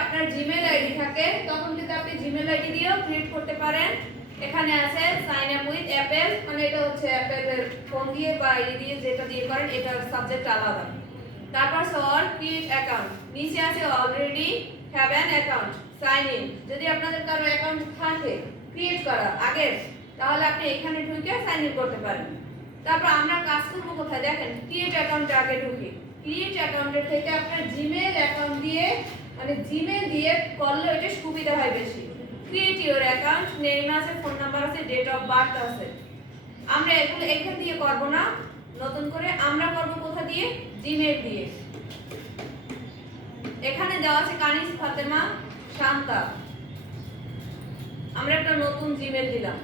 আপনার Gmail ID থাকে তখন কিন্তু আপনি জিমেল আইডি দিয়েও ক্রিয়েট করতে পারেন। এখানে আছে সাইন আপ উইথ অ্যাপেল, মানে এটা হচ্ছে অ্যাপেলের ফোন দিয়ে বা আইডি দিয়ে যেটা দিয়ে করেন, এটার সাবজেক্ট আলাদা। তারপর সর ক্রিয়েট অ্যাকাউন্ট, নিচে আছে already have an account, sign in. যদি আপনাদের কারো অ্যাকাউন্ট থাকে ক্রিয়েট করা আগের, তাহলে আপনি এখানে ঢুকে সাইন ইন করতে পারেন। তারপর আমরা কাজ করব কোথায় দেখেন, ক্রিয়েট অ্যাকাউন্টে আগে ঢুকি। ক্রিয়েট অ্যাকাউন্টের থেকে আপনার জিমেল অ্যাকাউন্ট দিয়ে, মানে জিমেল দিয়ে করলে এটা সুবিধা হয় বেশি। ক্রিয়েট ইওর অ্যাকাউন্ট, নেম আছে, ফোন নাম্বার আছে, ডেট অফ বার্থ আছে। আমরা এগুলো এখান দিয়ে করব না, নতুন করে আমরা করব কোথা দিয়ে, জিমেল দিয়ে। এখানে দেওয়া আছে কানিজ ফাতেমা শান্তা, আমরা একটা নতুন জিমেল দিলাম।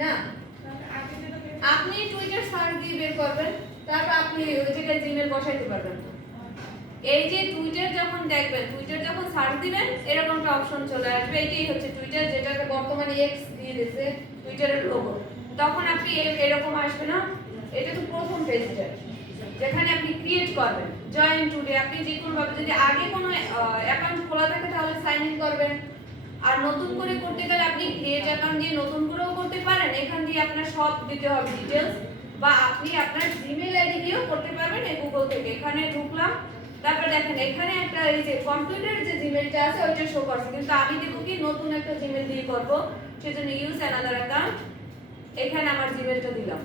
না, আপনি টুইটার সার্চ দিয়ে বের করবেন, তারপর আপনি ওই জায়গায় জিমেল বসাইতে পারবেন। এই যে টুইটার যখন দেখবেন, টুইটার যখন সার্চ দিবেন এরকম একটা অপশন চলে আসবে। এটাই হচ্ছে টুইটার, যেটাকে বর্তমানে এক্স দিয়ে দিয়েছে টুইটারের লোগো। তখন আপনি এরকম আসবে না, এটা তো প্রথম পেজটা যেখানে আপনি ক্রিয়েট করবেন জয়েন টুডে। আপনি যে কোনো ভাবে যদি আগে কোনো অ্যাকাউন্ট খোলা থাকে তাহলে সাইন ইন করবেন, আর নতুন করে করতে গেলে আপনি ক্রিয়েট অ্যাকাউন্ট দিয়ে নতুন করেও করতে পারেন। এখান দিয়ে আপনার সব দিতে হবে ডিটেইলস, বা আপনি আপনার জিমেল আইডি দিয়েও করতে পারবেন এই গুগল থেকে। এখানে ঢুকলাম, তারপর দেখেন এখানে একটা এই যে কম্পিউটার যে জিমেলটা আছে ওইটা শো করছে, কিন্তু আমি দেব কি নতুন একটা জিমেল দিয়ে করব, সেজন্য ইউজ অ্যানাদার অ্যাকাউন্ট। এখানে আমার জিমেলটা দিলাম।